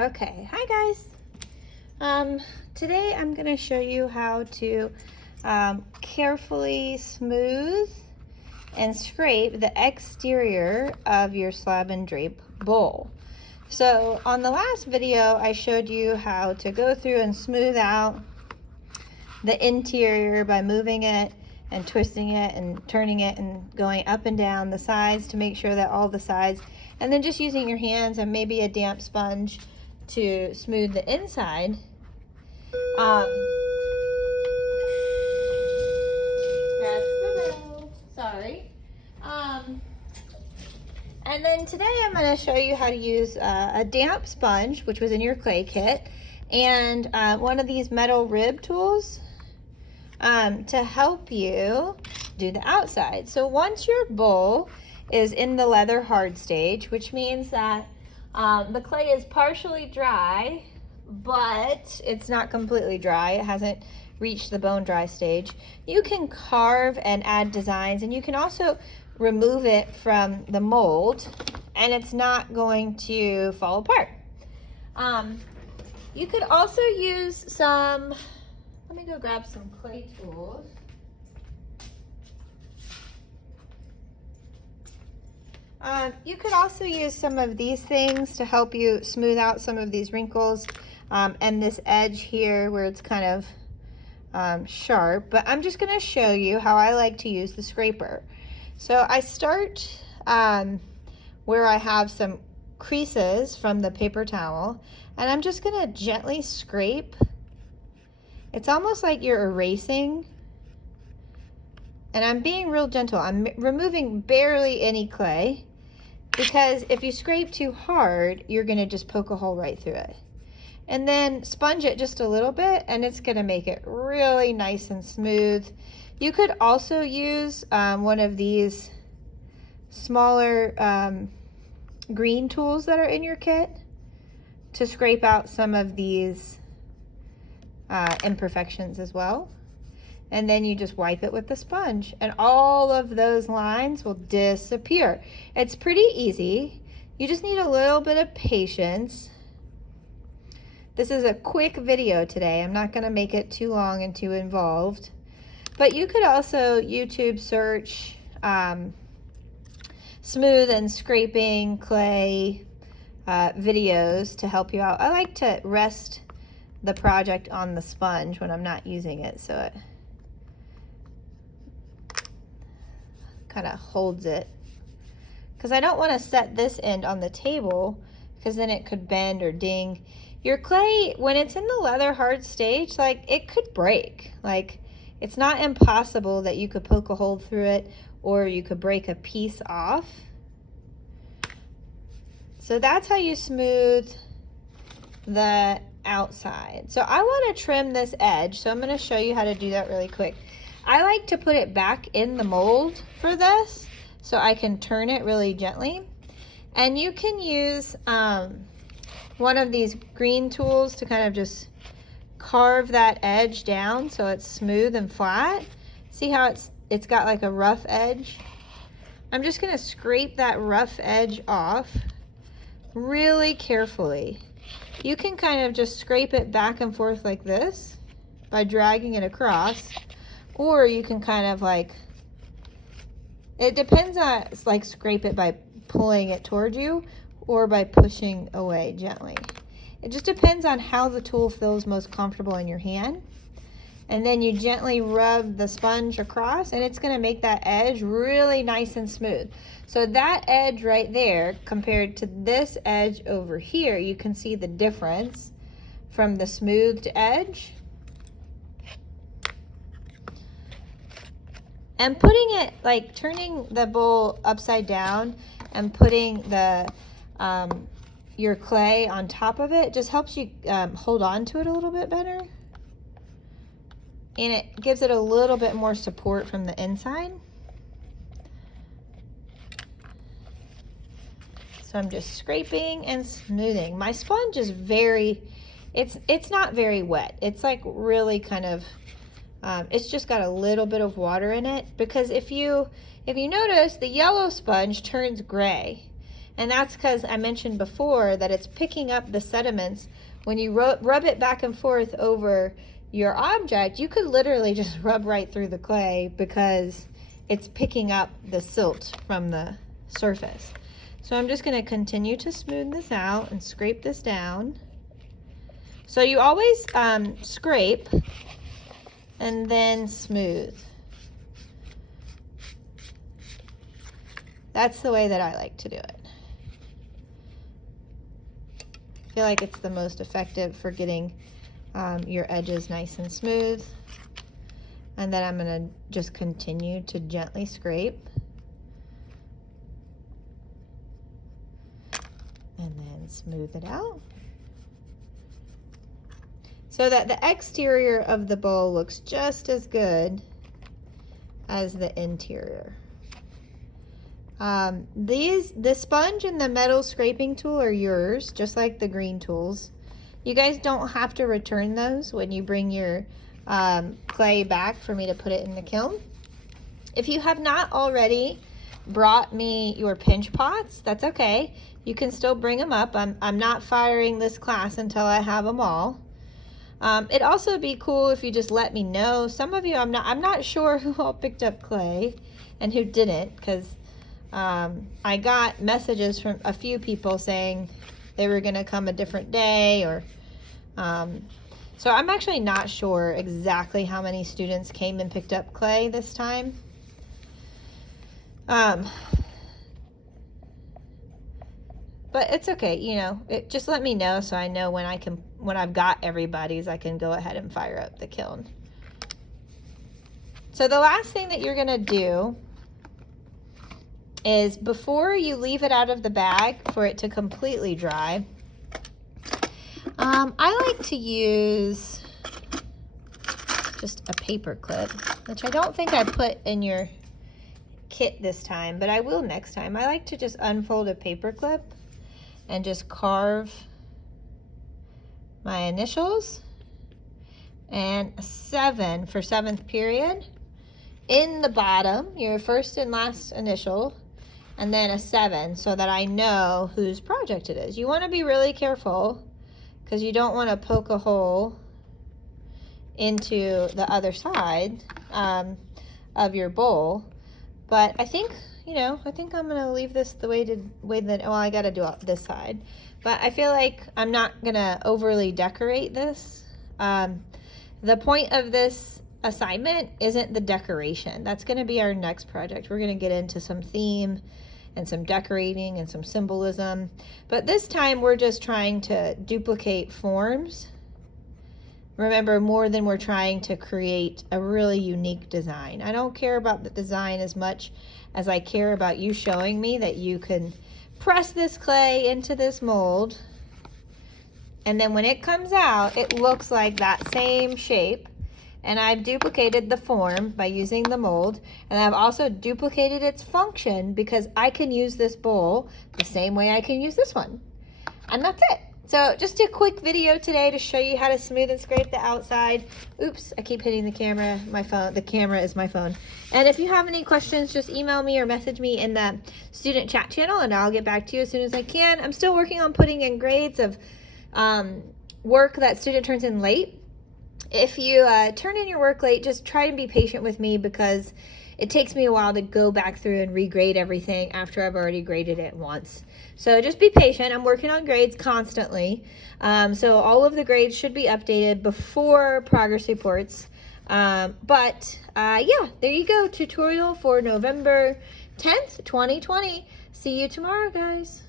Okay, hi guys. Today I'm going to show you how to carefully smooth and scrape the exterior of your slab and drape bowl. So on the last video I showed you how to go through and smooth out the interior by moving it and twisting it and turning it and going up and down the sides to make sure that all the sides, and then just using your hands and maybe a damp sponge to smooth the inside. That's the bell. Sorry. And then today I'm going to show you how to use a damp sponge, which was in your clay kit, and one of these metal rib tools to help you do the outside. So once your bowl is in the leather hard stage, which means that the clay is partially dry, but it's not completely dry. It hasn't reached the bone dry stage. You can carve and add designs, and you can also remove it from the mold, and it's not going to fall apart. You could also use some, let me go grab some clay tools. You could also use some of these things to help you smooth out some of these wrinkles and this edge here where it's kind of sharp, but I'm just going to show you how I like to use the scraper. So I start where I have some creases from the paper towel, and I'm just going to gently scrape. It's almost like you're erasing, and I'm being real gentle. I'm removing barely any clay, because if you scrape too hard, you're going to just poke a hole right through it. And then sponge it just a little bit, and it's going to make it really nice and smooth. You could also use one of these smaller green tools that are in your kit to scrape out some of these imperfections as well. And then you just wipe it with the sponge, and all of those lines will disappear. It's pretty easy. You just need a little bit of patience. This is a quick video today. I'm not going to make it too long and too involved. But you could also YouTube search smooth and scraping clay videos to help you out. I like to rest the project on the sponge when I'm not using it, so it kind of holds it, because I don't want to set this end on the table because then it could bend or ding. Your clay, when it's in the leather hard stage, like, it could break. Like, it's not impossible that you could poke a hole through it or you could break a piece off. So that's how you smooth the outside. So I want to trim this edge, so I'm going to show you how to do that really quick. I like to put it back in the mold for this so I can turn it really gently. And you can use one of these green tools to kind of just carve that edge down so it's smooth and flat. See how it's got like a rough edge? I'm just going to scrape that rough edge off really carefully. You can kind of just scrape it back and forth like this by dragging it across, or you can kind of like, it depends on, like, scrape it by pulling it toward you or by pushing away gently. It just depends on how the tool feels most comfortable in your hand. And then you gently rub the sponge across, and it's going to make that edge really nice and smooth. So that edge right there compared to this edge over here, you can see the difference from the smoothed edge. And putting it, like turning the bowl upside down and putting the your clay on top of it just helps you hold on to it a little bit better. And it gives it a little bit more support from the inside. So I'm just scraping and smoothing. My sponge is very, it's not very wet. It's like really kind of, it's just got a little bit of water in it, because if you notice, the yellow sponge turns gray. And that's because I mentioned before that it's picking up the sediments. When you rub it back and forth over your object, you could literally just rub right through the clay because it's picking up the silt from the surface. So I'm just going to continue to smooth this out and scrape this down. So you always scrape and then smooth. That's the way that I like to do it. I feel like it's the most effective for getting your edges nice and smooth. And then I'm going to just continue to gently scrape. And then smooth it out. So that the exterior of the bowl looks just as good as the interior. The sponge and the metal scraping tool are yours, just like the green tools. You guys don't have to return those when you bring your clay back for me to put it in the kiln. If you have not already brought me your pinch pots, that's okay. You can still bring them up. I'm not firing this class until I have them all. It'd also be cool if you just let me know. Some of you, I'm not sure who all picked up clay and who didn't, because I got messages from a few people saying they were going to come a different day, or so I'm actually not sure exactly how many students came and picked up clay this time. But it's okay, you know, just let me know so I know when I've got everybody's, I can go ahead and fire up the kiln. So the last thing that you're gonna do is, before you leave it out of the bag for it to completely dry, I like to use just a paper clip, which I don't think I put in your kit this time, but I will next time. I like to just unfold a paper clip and just carve my initials and a 7 for 7th period in the bottom, your first and last initial, and then a 7 so that I know whose project it is. You want to be really careful because you don't want to poke a hole into the other side of your bowl. But I think, you know, I think I'm gonna leave this the way that, well, I gotta do it this side. But I feel like I'm not gonna overly decorate this. The point of this assignment isn't the decoration. That's gonna be our next project. We're gonna get into some theme and some decorating and some symbolism. But this time we're just trying to duplicate forms. Remember, more than we're trying to create a really unique design. I don't care about the design as much as I care about you showing me that you can press this clay into this mold, and then when it comes out, it looks like that same shape. And I've duplicated the form by using the mold, and I've also duplicated its function because I can use this bowl the same way I can use this one. And that's it. So just a quick video today to show you how to smooth and scrape the outside. Oops, I keep hitting the camera. My phone, the camera is my phone. And if you have any questions, just email me or message me in the student chat channel and I'll get back to you as soon as I can. I'm still working on putting in grades of work that student turns in late. If you turn in your work late, just try to be patient with me because it takes me a while to go back through and regrade everything after I've already graded it once. So just be patient. I'm working on grades constantly. So all of the grades should be updated before progress reports. Yeah, there you go. Tutorial for November 10th, 2020. See you tomorrow, guys.